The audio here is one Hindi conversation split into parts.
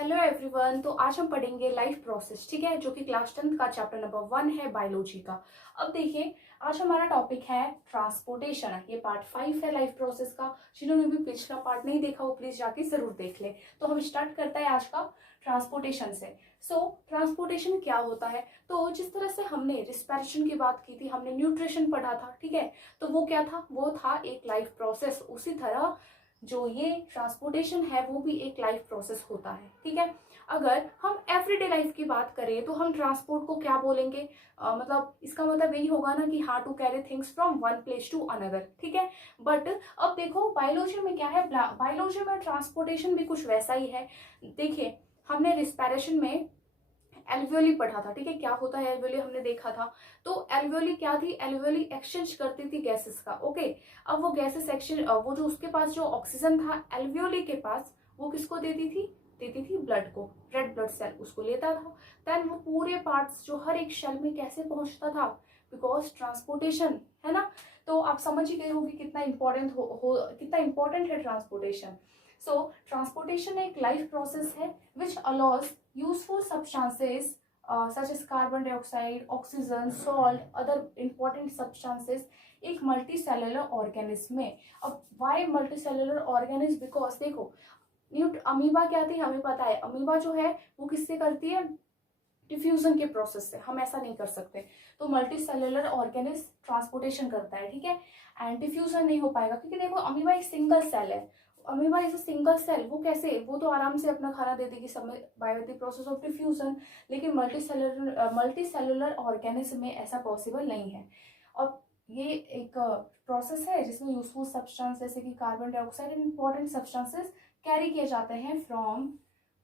Hello everyone. तो आज हम पढ़ेंगे लाइफ प्रोसेस, ठीक है, जो कि क्लास 10th का चैप्टर नंबर 1 है बायोलॉजी का। अब देखिए, आज हमारा टॉपिक है ट्रांसपोर्टेशन। ये पार्ट 5 है लाइफ प्रोसेस का। जिन्होंने भी पिछला पार्ट नहीं देखा वो प्लीज जाके जरूर देख ले। तो हम स्टार्ट करते हैं आज का ट्रांसपोर्टेशन से। ट्रांसपोर्टेशन क्या होता है? तो जिस तरह से हमने रिस्पिरेशन की बात की थी, हमने न्यूट्रिशन पढ़ा था, ठीक है, तो वो क्या था? वो था एक लाइफ प्रोसेस। उसी तरह जो ये ट्रांसपोर्टेशन है वो भी एक लाइफ प्रोसेस होता है, ठीक है। अगर हम एवरीडे लाइफ की बात करें तो हम ट्रांसपोर्ट को क्या बोलेंगे? मतलब इसका मतलब यही होगा ना कि how to carry things from one place to another, ठीक है। बट अब देखो बायोलॉजी में क्या है, बायोलॉजी में ट्रांसपोर्टेशन भी कुछ वैसा ही है। देखिए, हमने रिस्पिरेशन में एल्वियोली पढ़ा था, ठीक है, क्या होता है एल्वियोली हमने देखा था। तो एल्वियोली क्या थी? एल्वियोली एक्सचेंज करती थी गैसेस का, ओके। अब वो गैसेस एक्सचेंज, वो जो उसके पास जो ऑक्सीजन था एल्वियोली के पास, वो किसको देती थी ब्लड को। रेड ब्लड सेल उसको लेता था। देन वो पूरे पार्ट्स जो हर एक सेल में कैसे पहुंचता था? बिकॉज ट्रांसपोर्टेशन, है ना। तो आप समझ ही गए होंगे कितना इंपॉर्टेंट कितना इंपॉर्टेंट है ट्रांसपोर्टेशन। ट्रांसपोर्टेशन एक लाइफ प्रोसेस है which allows useful substances such as carbon dioxide, oxygen, salt, other important substances एक मल्टी सेलुलर ऑर्गेनिज्म में। अब why multicellular organism? Because देखो, अमीबा क्या थी हमें पता है। अमीबा जो है वो किससे करती है? डिफ्यूजन के प्रोसेस से। हम ऐसा नहीं कर सकते। तो मल्टी सेलुलर ऑर्गेनिज्म ट्रांसपोर्टेशन करता है, ठीक है। एंड डिफ्यूजन नहीं हो पाएगा क्योंकि देखो अमीबा एक सिंगल सेल है। Amoeba is a single cell. वो कैसे? वो तो आराम से अपना खाना दे देगी समय by the process of diffusion. लेकिन मल्टी सेलुलर ऑर्गेनिज्म में ऐसा पॉसिबल नहीं है। और ये एक प्रोसेस है जिसमें यूजफुल सब्सटेंस जैसे कि carbon dioxide and important substances carry किए जाते हैं from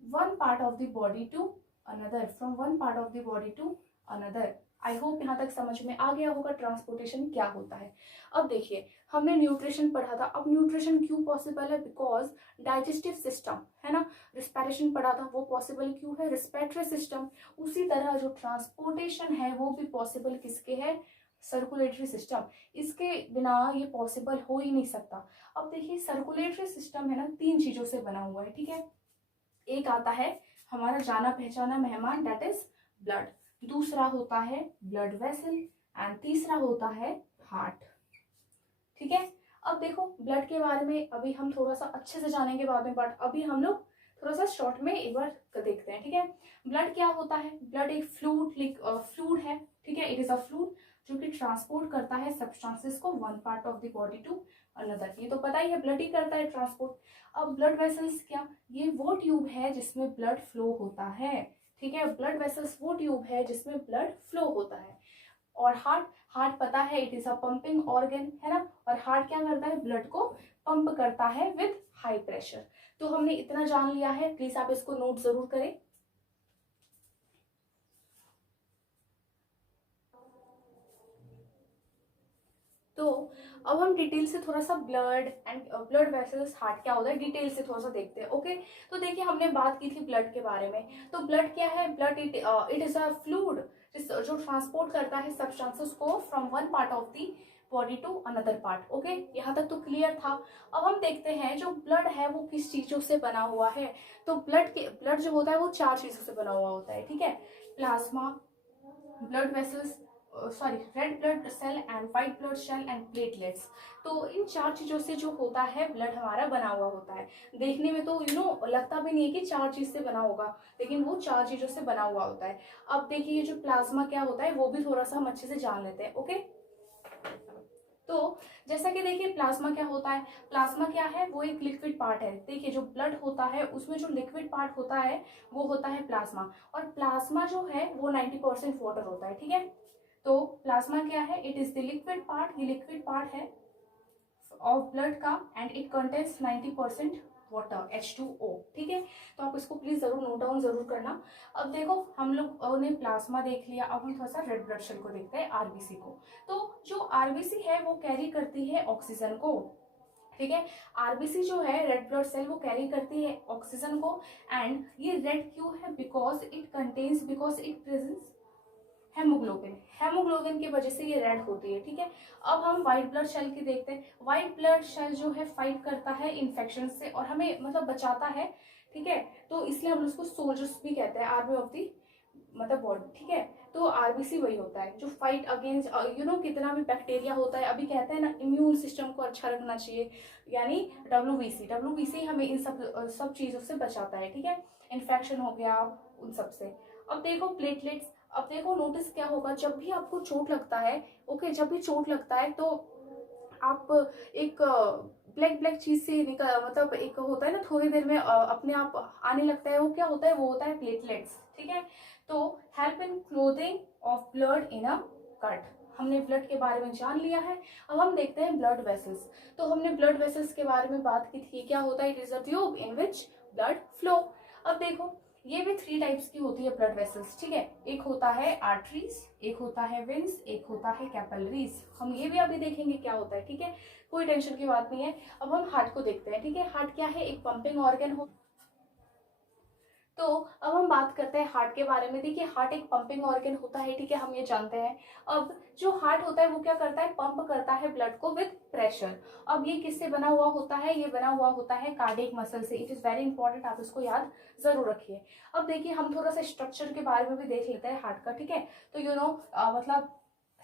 one part of the body to another, from one part of the body to another. I hope यहाँ तक समझ में आ गया होगा ट्रांसपोर्टेशन क्या होता है। अब देखिए, हमने न्यूट्रिशन पढ़ा था। अब न्यूट्रिशन क्यों पॉसिबल है? बिकॉज डाइजेस्टिव सिस्टम, है ना। रिस्पिरेशन पढ़ा था, वो पॉसिबल क्यों है? Respiratory system. उसी तरह जो ट्रांसपोर्टेशन है वो भी पॉसिबल किसके है? Circulatory system. इसके बिना ये पॉसिबल हो ही नहीं सकता। अब देखिए, सर्कुलेटरी सिस्टम है ना, 3 चीजों से बना हुआ है, ठीक है। एक आता है हमारा जाना पहचाना मेहमान, दैट इज ब्लड। दूसरा होता है ब्लड वेसल एंड तीसरा होता है हार्ट, ठीक है। अब देखो, ब्लड के बारे में अभी हम थोड़ा सा अच्छे से जानेंगे बाद में, बट अभी हम लोग थोड़ा सा शॉर्ट में एक बार देखते हैं, ठीक है। ब्लड क्या होता है? ब्लड एक फ्लूइड है, ठीक है। इट इज अ फ्लूइड जो कि ट्रांसपोर्ट करता है सब्सटेंसेस को one part of the body to another. ये तो पता ही है, ब्लड ही करता है ट्रांसपोर्ट। अब ब्लड वेसल्स क्या? ये वो ट्यूब है जिसमें ब्लड फ्लो होता है, ठीक है। ब्लड वेसल्स वो ट्यूब है जिसमें ब्लड फ्लो होता है। और हार्ट, हार्ट पता है it is a pumping organ, है ना। और हार्ट क्या करता है? ब्लड को पंप करता है विद हाई प्रेशर। तो हमने इतना जान लिया है, प्लीज आप इसको नोट जरूर करें। तो अब हम डिटेल से थोड़ा सा blood and blood vessels, heart क्या होता है, डिटेल से थोड़ा सा देखते हैं, ओके। तो देखिए, हमने बात की थी ब्लड के बारे में। तो ब्लड क्या है? Blood it is a fluid जो ट्रांसपोर्ट करता है सब्सटेंसेस को from one part of the body to another part, okay. यहाँ तक तो क्लियर था। अब हम देखते हैं जो ब्लड है वो किस चीजों से बना हुआ है। तो ब्लड जो होता है वो 4 चीजों से बना हुआ होता है, ठीक है। Plasma, blood vessels, sorry, red blood cell and white blood cell and platelets. तो इन 4 चीजों से जो होता है ब्लड हमारा बना हुआ होता है। देखने में तो लगता भी नहीं है कि 4 चीज से बना होगा, लेकिन वो 4 चीजों से बना हुआ होता है। अब देखिए, जो प्लाज्मा क्या होता है वो भी थोड़ा सा हम अच्छे से जान लेते हैं, ओके। तो जैसा कि देखिए, प्लाज्मा क्या होता है? प्लाज्मा क्या है? वो एक लिक्विड पार्ट है। देखिए, जो ब्लड होता है उसमें जो लिक्विड पार्ट होता है वो होता है प्लाज्मा। और प्लाज्मा जो है वो 90% वाटर होता है, ठीक है। तो प्लाज्मा क्या है? It is the liquid part, ये लिक्विड पार्ट है ऑफ ब्लड का and it contains 90% water, H2O, ठीक है। तो आप इसको प्लीज जरूर नोट डाउन जरूर करना। अब देखो, हम लोग ने प्लाज्मा देख लिया, अब हम थोड़ा सा रेड ब्लड सेल को देखते हैं, आरबीसी को। तो जो आरबीसी है वो कैरी करती है ऑक्सीजन को, ठीक है। आरबीसी जो है रेड ब्लड सेल वो कैरी करती है ऑक्सीजन को। एंड ये रेड क्यों है? Because it presence haemoglobin. Haemoglobin की वजह से ये रेड होती है, ठीक है। अब हम व्हाइट ब्लड सेल की देखते हैं। व्हाइट ब्लड सेल जो है फाइट करता है इन्फेक्शन से और हमें मतलब बचाता है ठीक है। तो इसलिए हम उसको सोल्जर्स भी कहते हैं, आर्मी ऑफ दी मतलब बॉडी, ठीक है। तो आरबीसी वही होता है जो फाइट अगेंस्ट कितना भी बैक्टीरिया होता है, अभी कहते हैं ना इम्यून सिस्टम को अच्छा रखना चाहिए, यानी डब्ल्यूबीसी हमें इन सब चीज़ों से बचाता है, ठीक है। इन्फेक्शन हो गया उन सब से। अब देखो प्लेटलेट्स, अब देखो नोटिस क्या होगा जब भी आपको चोट लगता है, ओके, जब भी चोट लगता है तो आप एक ब्लैक ब्लैक चीज से निकल मतलब एक होता है ना थोड़ी देर में अपने आप आने लगता है, वो क्या होता है, वो होता है प्लेटलेट्स, ठीक है। तो help in clothing of blood in a cut, हमने ब्लड के बारे में जान लिया है। अब हम देखते हैं ब्लड वेसल्स। तो हमने ब्लड वेसल्स के बारे में बात की थी, क्या होता है, it is a tube in which blood flow. अब देखो ये भी 3 टाइप्स की होती है ब्लड वेसल्स, ठीक है। एक होता है आर्टरीज, एक होता है वेन्स, एक होता है कैपिलरीज। हम ये भी अभी देखेंगे क्या होता है, ठीक है, कोई टेंशन की बात नहीं है। अब हम हार्ट को देखते हैं, ठीक है। हार्ट क्या है, एक पंपिंग ऑर्गन हो। तो अब हम बात करते हैं हार्ट के बारे में। देखिए हार्ट एक पंपिंग ऑर्गन होता है, ठीक है, हम ये जानते हैं। अब जो हार्ट होता है वो क्या करता है, पंप करता है ब्लड को विद प्रेशर। अब ये किससे बना हुआ होता है, ये बना हुआ होता है कार्डियक मसल से। इट इज वेरी इंपॉर्टेंट, आप इसको याद जरूर रखिए। अब देखिए हम थोड़ा सा स्ट्रक्चर के बारे में भी देख लेते हैं हार्ट का, ठीक है। तो मतलब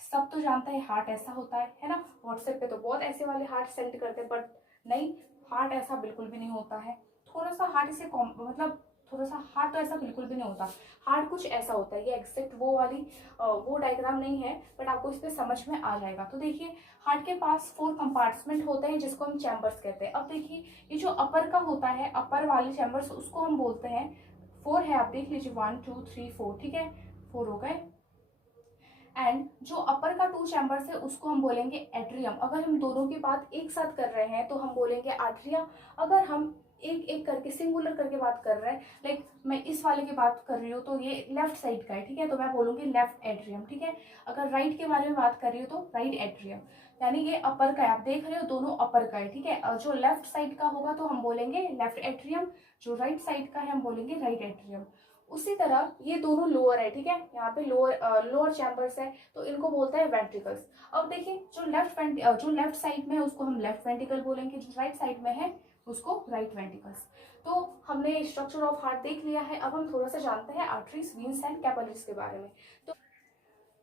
सब तो जानते हैं हार्ट ऐसा होता है ना। व्हाट्सएप पे तो बहुत ऐसे वाले हार्ट सेंड करते हैं, बट नहीं, हार्ट ऐसा बिल्कुल भी नहीं होता है। थोड़ा सा हार्ट से मतलब थोड़ा सा हार्ट तो ऐसा बिल्कुल भी नहीं होता। हार्ट कुछ ऐसा होता है, ये एग्जैक्ट वो वाली वो डायग्राम नहीं है, बट आपको इस पे समझ में आ जाएगा। तो देखिए हार्ट के पास 4 कंपार्टमेंट होते हैं जिसको हम चैम्बर्स कहते हैं। अब देखिए ये जो अपर का होता है, अपर वाले चैम्बर्स, उसको हम बोलते हैं 4 है, आप देख लीजिए 1 2 3 4, ठीक है, 4 हो गए। एंड जो अपर का 2 चैम्बर्स है उसको हम बोलेंगे एट्रियम। अगर हम दोनों की बात एक साथ कर रहे हैं तो हम बोलेंगे आर्ट्रिया। अगर हम एक एक करके सिंगुलर करके बात कर रहे हैं, लाइक मैं इस वाले की बात कर रही हूँ तो ये लेफ्ट साइड का है, ठीक है, तो मैं बोलूंगी लेफ्ट एट्रियम, ठीक है। अगर राइट के बारे में बात कर रही हूँ तो राइट एट्रियम, यानी ये अपर का है, आप देख रहे हो दोनों अपर का है, ठीक है। और जो लेफ्ट साइड का होगा तो हम बोलेंगे लेफ्ट एट्रियम, जो राइट साइड का है हम बोलेंगे राइट एट्रियम। उसी तरह ये दोनों लोअर है, ठीक है, यहाँ पे लोअर चैम्बर्स है, तो इनको बोलते हैं वेंट्रिकल्स। अब देखिए जो लेफ्ट साइड में है उसको हम लेफ्ट वेंट्रिकल बोलेंगे, जो राइट साइड में है उसको राइट वेंट्रिकल्स। तो हमने स्ट्रक्चर ऑफ हार्ट देख लिया है। अब हम थोड़ा सा जानते हैं आर्टरीज, वीन्स एंड कैपिलरीज के बारे में।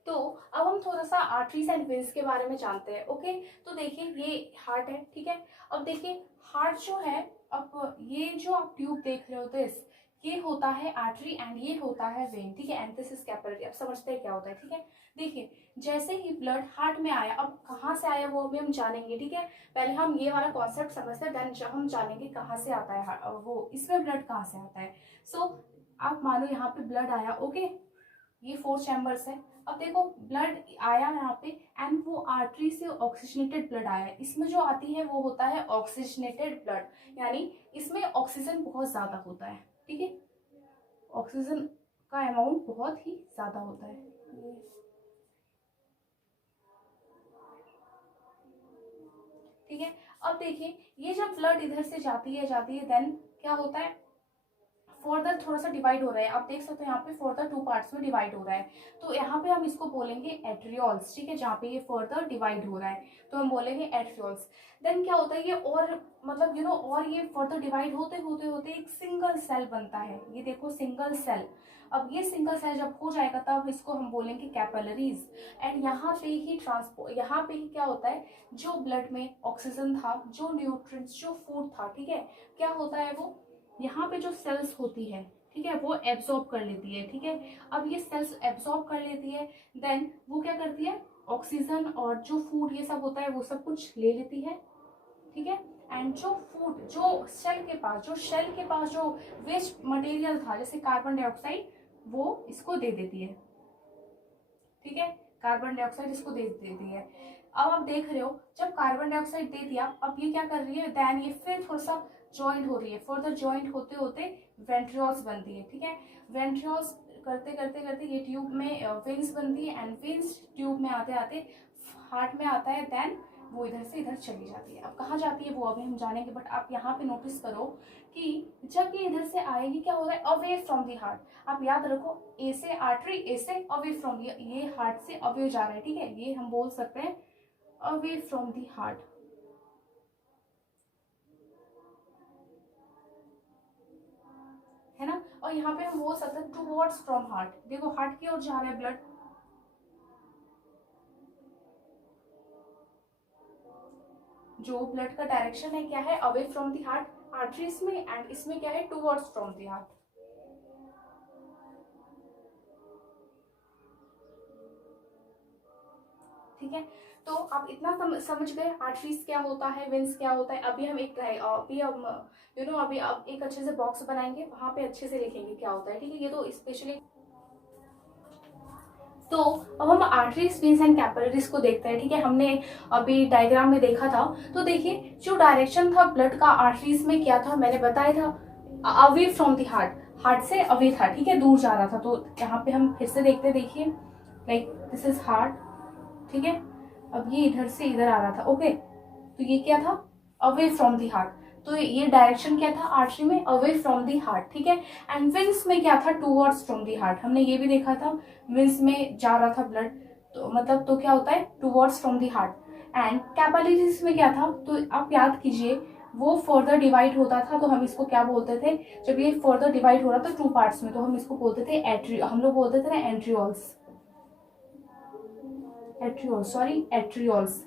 तो अब हम थोड़ा सा आर्टरीज एंड वेन्स के बारे में जानते हैं, ओके। तो देखिए ये हार्ट है, ठीक है। अब देखिए हार्ट जो है, अब ये जो आप ट्यूब देख रहे हो दिस, ये होता है आर्टरी एंड ये होता है वेन, ठीक है, एंड दिस इज कैपिलरी। अब समझते हैं क्या होता है, ठीक है। देखिए जैसे ही ब्लड हार्ट में आया, अब कहाँ से आया वो भी हम जानेंगे, ठीक है। पहले हम ये वाला कॉन्सेप्ट समझते हैं, देन हम जानेंगे कहाँ से आता है वो इसमें ब्लड कहाँ से आता है। सो आप मानो यहाँ पे ब्लड आया, ओके, ये 4 चैम्बर्स है। अब देखो ब्लड आया यहाँ पे एंड वो आर्टरी से ऑक्सीजनेटेड ब्लड आया, इसमें जो आती है वो होता है ऑक्सीजनेटेड ब्लड, यानी इसमें ऑक्सीजन बहुत ज्यादा होता है, ठीक है, ऑक्सीजन का अमाउंट बहुत ही ज्यादा होता है। ठीक है। अब देखिए ये जब ब्लड इधर से जाती है देन क्या होता है, फर्दर थोड़ा सा डिवाइड हो रहा है, आप देख सकते हो यहाँ पे फर्दर 2 पार्ट्स में डिवाइड हो रहा है। तो यहाँ पे हम इसको बोलेंगे एट्रियोल्स, ठीक है, जहाँ पे ये फर्दर डिवाइड हो रहा है तो हम बोलेंगे एट्रियोल्स। देन क्या होता है ये और मतलब और ये फर्दर डिवाइड होते होते होते एक सिंगल सेल बनता है, ये देखो सिंगल सेल। अब ये सिंगल सेल जब हो जाएगा तब इसको हम बोलेंगे कैपिलरीज। एंड यहाँ पे ही क्या होता है, जो ब्लड में ऑक्सीजन था, जो न्यूट्रिएंट्स, जो फूड था, ठीक है, क्या होता है वो यहाँ पे जो सेल्स होती है, ठीक है, वो एब्सॉर्ब कर लेती है, ठीक है। अब ये सेल्स एब्सॉर्ब कर लेती है, देन वो क्या करती है, ऑक्सीजन और जो फूड ये सब होता है वो सब कुछ ले लेती है, ठीक है। एंड जो फूड जो शेल के पास जो वेस्ट मटेरियल था जैसे कार्बन डाइऑक्साइड, वो इसको दे देती है, ठीक है, कार्बन डाइऑक्साइड इसको दे देती है। अब आप देख रहे हो जब कार्बन डाइऑक्साइड दे दिया, अब ये क्या कर रही है, देन ये फिर थोड़ा सा ज्वाइंट हो रही है, फर्दर ज्वाइंट होते होते वेंट्रियोल्स बनती है, ठीक है। वेंट्रियोल्स करते करते करते ये ट्यूब में वेन्स बनती है एंड वेन्स ट्यूब में आते आते हार्ट में आता है, देन वो इधर से इधर चली जाती है। अब कहाँ जाती है वो अभी हम जानेंगे, बट आप यहाँ पे नोटिस करो कि जब ये इधर से आएगी क्या हो रहा है, अवे फ्रॉम दी हार्ट। आप याद रखो ए से आर्टरी, ए से अवे फ्रॉम, ये हार्ट से अवे जा रहा है, ठीक है, ये हम बोल सकते हैं अवे फ्रॉम दी हार्ट। और यहाँ पे हम बोल सकते हैं टूवर्ड्स फ्रॉम हार्ट। देखो हार्ट की ओर जा रहा है ब्लड, जो ब्लड का डायरेक्शन है क्या है, away from the heart arteries में, एंड इसमें क्या है टूवर्ड्स फ्रॉम द हार्ट। ठीक है, तो आप इतना समझ गए आर्टरीज क्या होता है, वेन्स क्या होता है। अभी हम अभी अब एक अच्छे से बॉक्स बनाएंगे, वहां पे अच्छे से लिखेंगे क्या होता है। ठीक है, ये तो स्पेशली। तो अब हम आर्टरीज, वेन्स एंड कैपिलरीज को देखते हैं। ठीक है, हमने अभी डायग्राम में देखा था, तो देखिए जो डायरेक्शन था ब्लड का आर्टरीज में क्या था, मैंने बताया था away from the heart, heart से अवे था। ठीक है, दूर जा रहा था। तो यहाँ पे हम फिर से देखते हैं, देखिए लाइक दिस इज हार्ट। ठीक है, अब ये इधर से इधर आ रहा था। ओके, तो ये क्या था, अवे फ्रॉम द हार्ट। तो ये डायरेक्शन क्या था आर्टरी में, अवे फ्रॉम द हार्ट। ठीक है, एंड वेन्स में क्या था, टूवर्ड्स फ्रॉम द हार्ट। हमने ये भी देखा था, वेन्स में जा रहा था ब्लड, तो मतलब तो क्या होता है, towards from the heart. And capillaries में क्या था, तो आप याद कीजिए वो फर्दर डिवाइड होता था। तो हम इसको क्या बोलते थे, जब ये फर्दर डिवाइड हो रहा था टू पार्ट्स में, तो हम इसको बोलते थे हम लोग बोलते थे ना एंट्रियोल्स, एट्रियोल्स।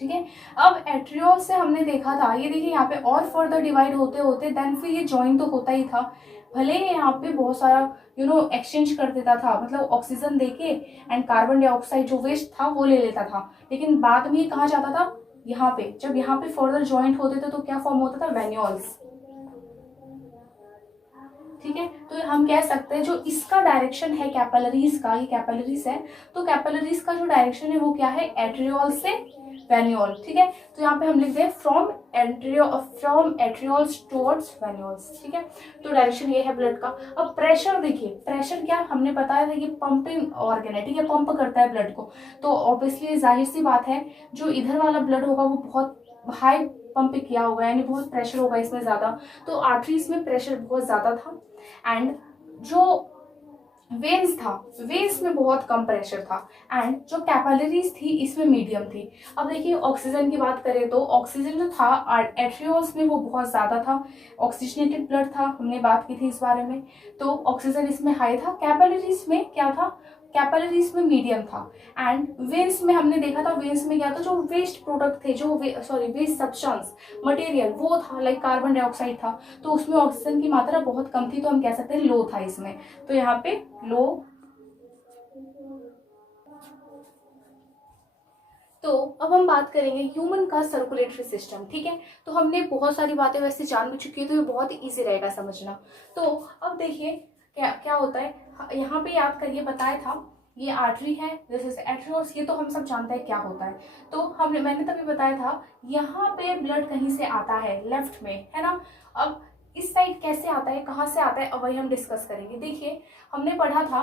ठीक है, अब एट्रियोल से हमने देखा था, ये देखिए यहाँ पे और फर्दर डिवाइड होते होते देन फिर ये ज्वाइन तो होता ही था। भले ही यहाँ पे बहुत सारा एक्सचेंज कर देता था, मतलब ऑक्सीजन देके एंड कार्बन डाइऑक्साइड जो वेस्ट था वो ले लेता था, लेकिन बाद में ये कहाँ जाता था, यहाँ पे। जब यहाँ पे फर्दर ज्वाइंट होते थे तो क्या फॉर्म होता था, वेन्यूल्स। ठीक है, तो हम कह सकते हैं जो इसका डायरेक्शन है कैपिलरीज का, ये कैपिलरीज है, तो कैपिलरीज का जो डायरेक्शन है वो क्या है, एट्रियोल से वेन्यूल। ठीक है, तो यहाँ पे हम लिखते हैं फ्रॉम एट्रियोल्स टुवर्ड्स वेन्यूल्स। ठीक है, तो डायरेक्शन ये है ब्लड का। अब प्रेशर देखिए, प्रेशर क्या हमने बताया था कि पंपिंग ऑर्गन है। ठीक है, पंप करता है ब्लड को, तो ऑब्वियसली जाहिर सी बात है जो इधर वाला ब्लड होगा वो बहुत हाई पंप किया होगा, यानी बहुत प्रेशर होगा इसमें ज्यादा। तो आर्टरीज में प्रेशर बहुत ज्यादा था, एंड जो वेन्स था, वेन्स में बहुत कम प्रेशर था, एंड जो कैपिलरीज थी इसमें मीडियम थी। अब देखिए ऑक्सीजन की बात करें तो ऑक्सीजन जो था एट्रियोल्स में वो बहुत ज्यादा था, ऑक्सीजनेटेड ब्लड था, हमने बात की थी इस बारे में, तो ऑक्सीजन इसमें हाई था। कैपिलरीज में क्या था, कैपिलरीज में मीडियम था, एंड वेन्स में हमने देखा था, वेन्स में क्या था, जो वेस्ट प्रोडक्ट थे, जो वेस्ट सब्सटेंस मटेरियल वो था, लाइक कार्बन डाइऑक्साइड था, तो उसमें ऑक्सीजन की मात्रा बहुत कम थी, तो हम कह सकते हैं लो था इसमें, तो यहाँ पे लो। तो अब हम बात करेंगे ह्यूमन का सर्कुलेटरी सिस्टम। ठीक है, तो हमने बहुत सारी बातें वैसे जान भी चुकी है, तो ये बहुत इजी रहेगा समझना। तो अब देखिए क्या क्या होता है, यहाँ पे याद करिए बताया था ये आर्टरी है, दिस इज एट्रियोल्स, ये तो हम सब जानते हैं क्या होता है। तो मैंने तभी बताया था यहाँ पे ब्लड कहीं से आता है लेफ्ट में, है ना। अब इस साइड कैसे आता है, कहाँ से आता है, अब वही हम डिस्कस करेंगे। देखिए हमने पढ़ा था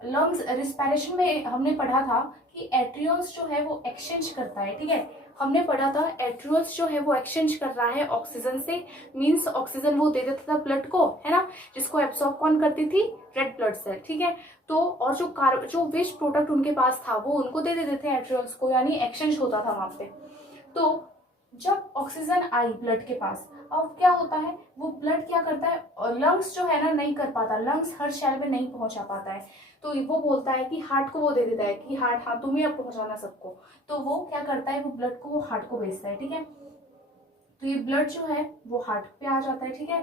लंग्स रिस्पायरेशन में, हमने पढ़ा था कि एट्रियोल्स जो है वो एक्सचेंज करता है। ठीक है, हमने पढ़ा था एट्रियोल्स जो है वो एक्सचेंज कर रहा है ऑक्सीजन से, मींस ऑक्सीजन वो दे देता था ब्लड को, है ना, जिसको एब्सॉर्ब कौन करती थी, रेड ब्लड सेल। ठीक है, तो और जो वेस्ट प्रोडक्ट उनके पास था वो उनको दे देते थे एट्रियोल्स को, यानी एक्सचेंज होता था वहां पे। तो जब ऑक्सीजन आई ब्लड के पास, अब क्या होता है, वो ब्लड क्या करता है, लंग्स जो है ना नहीं कर पाता, लंग्स हर शहर में नहीं पहुंचा पाता है, तो वो बोलता है कि हार्ट को वो दे देता है कि हार्ट, हाँ तुम्हें अब पहुंचाना सबको, तो वो क्या करता है, वो ब्लड को वो हार्ट को भेजता है। ठीक है, तो ये ब्लड जो है वो हार्ट पे आ जाता है। ठीक है,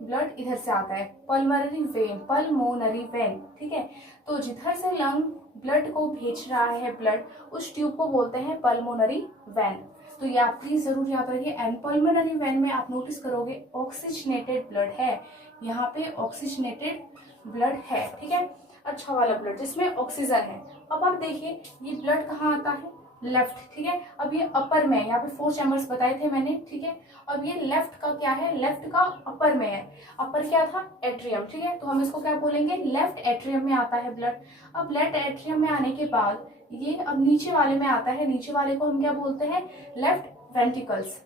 ब्लड इधर से आता है, पल्मोनरी वेन। ठीक है, तो जिधर से लंग ब्लड को भेज रहा है ब्लड, उस ट्यूब को बोलते हैं पल्मोनरी वेन। तो ये आप प्लीज जरूर याद रखिए, एंड पल्मोनरी वेन में आप नोटिस करोगे ऑक्सीजनेटेड ब्लड है, यहाँ पे ऑक्सीजनेटेड ब्लड है। ठीक है, अच्छा वाला ब्लड जिसमें ऑक्सीजन है। अब आप देखिए ये ब्लड कहाँ आता है, लेफ्ट। ठीक है, अब ये अपर में, यहाँ पे 4 चैम्बर्स बताए थे मैंने। ठीक है, अब ये लेफ्ट का क्या है, लेफ्ट का अपर में है। अपर क्या था, एट्रियम। ठीक है, तो हम इसको क्या बोलेंगे, लेफ्ट एट्रियम में आता है ब्लड। अब लेफ्ट एट्रियम में आने के बाद ये अब नीचे वाले में आता है, नीचे वाले को हम क्या बोलते हैं, लेफ्ट वेंट्रिकल्स।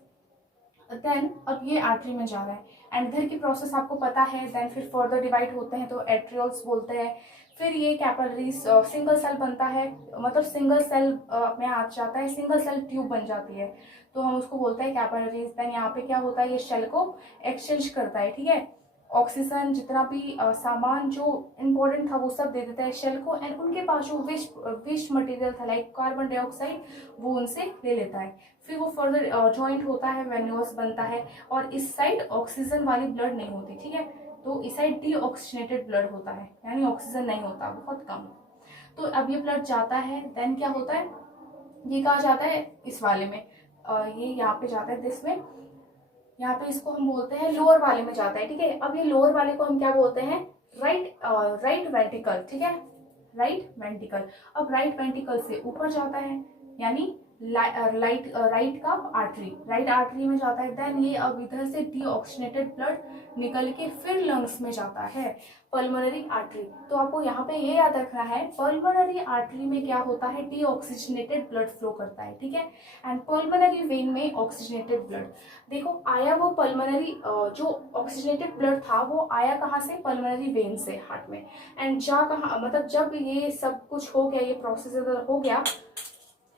देन अब ये आर्टरी में जा रहा है, एंड इधर की प्रोसेस आपको पता है, देन फिर फर्दर डिवाइड होते हैं तो एट्रियोल्स बोलते हैं, फिर ये कैपिलरीज सिंगल सेल बनता है, मतलब सिंगल सेल में आ जाता है, सिंगल सेल ट्यूब बन जाती है, तो हम उसको बोलते हैं कैपिलरीज। देन यहाँ पे क्या होता है, ये शेल को एक्सचेंज करता है, ठीक है, ऑक्सीजन जितना भी सामान जो इम्पोर्टेंट था वो सब दे देता है शेल को, एंड उनके पास जो वेस्ट मटेरियल था लाइक कार्बन डाइऑक्साइड वो उनसे ले लेता है। फिर वो फर्दर जॉइंट होता है, वेन्यूल्स बनता है, और इस साइड ऑक्सीजन वाली ब्लड नहीं होती, ठीक है, तो इस साइड डीऑक्सीजनेटेड ब्लड होता है, यानी ऑक्सीजन नहीं होता, बहुत कम। तो अब ये ब्लड जाता है, देन क्या होता है, ये कहाँ जाता है, इस वाले में, ये यहाँ पे जाता है दिस में, यहाँ पे इसको हम बोलते हैं लोअर वाले में जाता है, ठीक है। अब ये लोअर वाले को हम क्या बोलते हैं, राइट वेंट्रिकल, ठीक है, राइट वेंट्रिकल। अब राइट वेंट्रिकल से ऊपर जाता है, यानी राइट का आर्टरी, राइट आर्टरी में जाता है। देन ये अब इधर से डीऑक्सीजनेटेड ब्लड निकल के फिर लंग्स में जाता है, पल्मोनरी आर्टरी। तो आपको यहाँ पे ये याद रखना है, पल्मोनरी आर्टरी में क्या होता है, डीऑक्सीजनेटेड ब्लड फ्लो करता है, ठीक है, एंड पल्मोनरी वेन में ऑक्सीजनेटेड ब्लड। देखो आया वो पल्मोनरी जो ऑक्सीजनेटेड ब्लड था वो आया कहाँ से, पल्मोनरी वेन से हार्ट में, एंड जा कहाँ, मतलब जब ये सब कुछ हो गया, ये प्रोसेस इधर हो गया,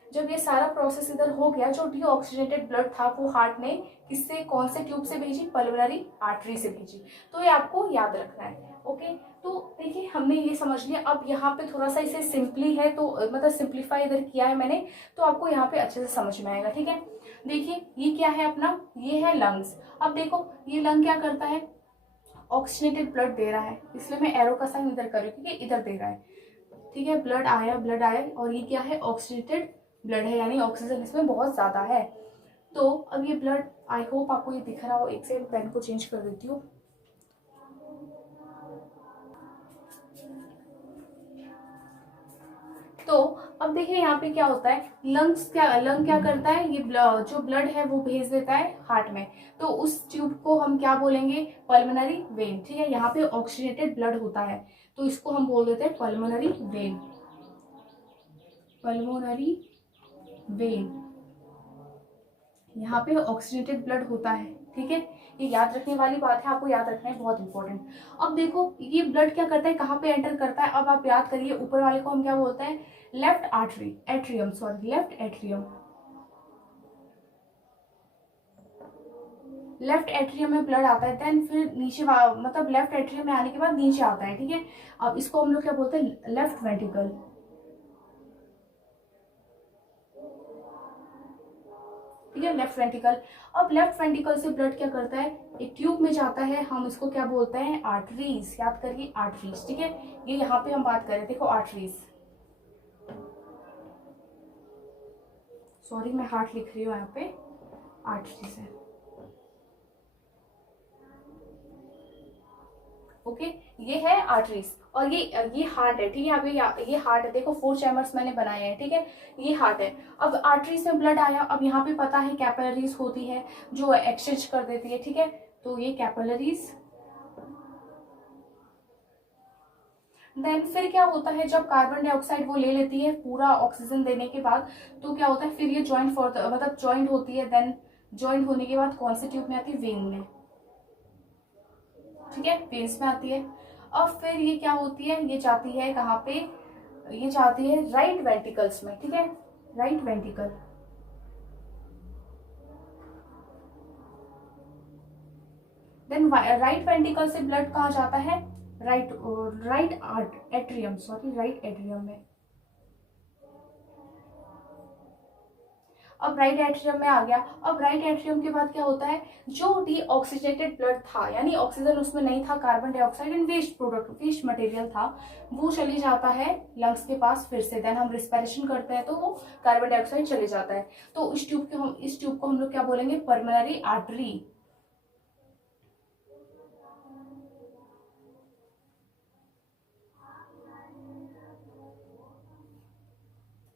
जब ये सारा प्रोसेस इधर हो गया, जो डीऑक्सीजनेटेड ब्लड था वो हार्ट ने किससे, कौन से ट्यूब से भेजी, पल्मोनरी आर्टरी से भेजी। तो ये आपको याद रखना है, ओके। तो देखिए हमने ये समझ लिया। अब यहाँ पे थोड़ा सा इसे सिंपली है, तो मतलब सिंप्लीफाई इधर किया है मैंने, तो आपको यहाँ पे अच्छे से समझ में आएगा, ठीक है। देखिए ये क्या है अपना, ये है लंग्स। अब देखो ये लंग क्या करता है, ऑक्सीजनेटेड ब्लड दे रहा है, इसलिए मैं एरो का साइन इधर कर रही हूँ क्योंकि इधर दे रहा है, ठीक है, ब्लड आया, और ये क्या है, ऑक्सीजनेटेड ब्लड है, यानी ऑक्सीजन इसमें बहुत ज्यादा है। तो अब ये ब्लड, आई होप आपको ये दिख रहा हो, एक सेकंड पेन को चेंज कर देती हूँ। तो अब देखिए यहाँ पे क्या होता है, लंग क्या करता है, ये जो ब्लड है वो भेज देता है हार्ट में, तो उस ट्यूब को हम क्या बोलेंगे, पल्मोनरी वेन, ठीक है। यहाँ पे ऑक्सीजनेटेड ब्लड होता है तो इसको हम बोल देते हैं पल्मोनरी वेन, पल्मोनरी वेन। यहाँ पे ऑक्सीजनेटेड ब्लड होता है, ठीक है, ये याद रखने वाली बात है, आपको याद रखना है, बहुत इंपॉर्टेंट। अब देखो ये ब्लड क्या करता है, कहाँ पे एंटर करता है, अब आप याद करिए, ऊपर वाले को हम क्या बोलते हैं, left artery, atrium, sorry left atrium, left atrium में ब्लड आता है, देन फिर नीचे मतलब लेफ्ट एट्रियम में आने के बाद नीचे आता है, ठीक है। अब इसको हम लोग क्या बोलते हैं, लेफ्ट वेंट्रिकल, ठीक है, लेफ्ट वेंट्रिकल। अब लेफ्ट वेंट्रिकल से ब्लड क्या करता है, एक ट्यूब में जाता है, हम इसको क्या बोलते हैं, आर्टरीज, याद करिए आर्टरीज, ठीक है। ये यहाँ पे हम बात करें, देखो आर्टरीज, सॉरी मैं हार्ट लिख रही हूँ यहाँ पे, आर्टरीज है, ओके, ये है आर्टरीज, और ये हार्ट है, ठीक है। अभी ये हार्ट है, देखो 4 चैम्बर्स मैंने बनाए हैं, ठीक है, ये हार्ट है। अब आर्टरीज में ब्लड आया, अब यहाँ पे पता है कैपिलरीज होती है जो एक्सचेंज कर देती है, ठीक है, तो ये कैपिलरीज। देन फिर क्या होता है, जब कार्बन डाइऑक्साइड वो ले लेती है पूरा ऑक्सीजन देने के बाद, तो क्या होता है, फिर ये ज्वाइंट मतलब ज्वाइंट होती है, देन ज्वाइंट होने के बाद कौन से ट्यूब में आती है, वेन में, ठीक है, वेन्स में आती है। अब फिर ये क्या होती है, ये जाती है कहाँ पे, ये जाती है राइट वेंट्रिकल्स में, ठीक है, right ventricle. Then right ventricle से ब्लड कहाँ जाता है, right atrium, sorry right atrium में। अब राइट एट्रियम में आ गया। अब राइट एट्रियम के बाद क्या होता है, जो डीऑक्सीजनेटेड ब्लड था, यानी ऑक्सीजन उसमें नहीं था, carbon dioxide and waste product, waste material था, वो चली जाता है लंग्स के पास फिर से, देन हम रिस्पिरेशन करते हैं तो वो कार्बन डाइऑक्साइड चले जाता है। तो इस ट्यूब को हम लोग क्या बोलेंगे, पल्मोनरी आर्टरी,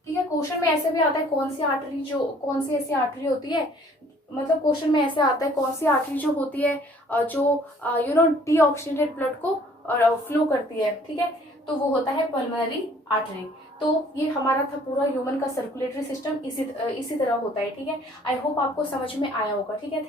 ठीक है। क्वेश्चन में ऐसे भी आता है कौन सी ऐसी आर्टरी होती है, मतलब क्वेश्चन में ऐसे आता है कौन सी आर्टरी जो होती है जो डीऑक्सीजनेटेड ब्लड को फ्लो करती है, ठीक है, तो वो होता है पल्मोनरी आर्टरी। तो ये हमारा था पूरा ह्यूमन का सर्कुलेटरी सिस्टम, इसी तरह होता है, ठीक है। आई होप आपको समझ में आया होगा, ठीक है।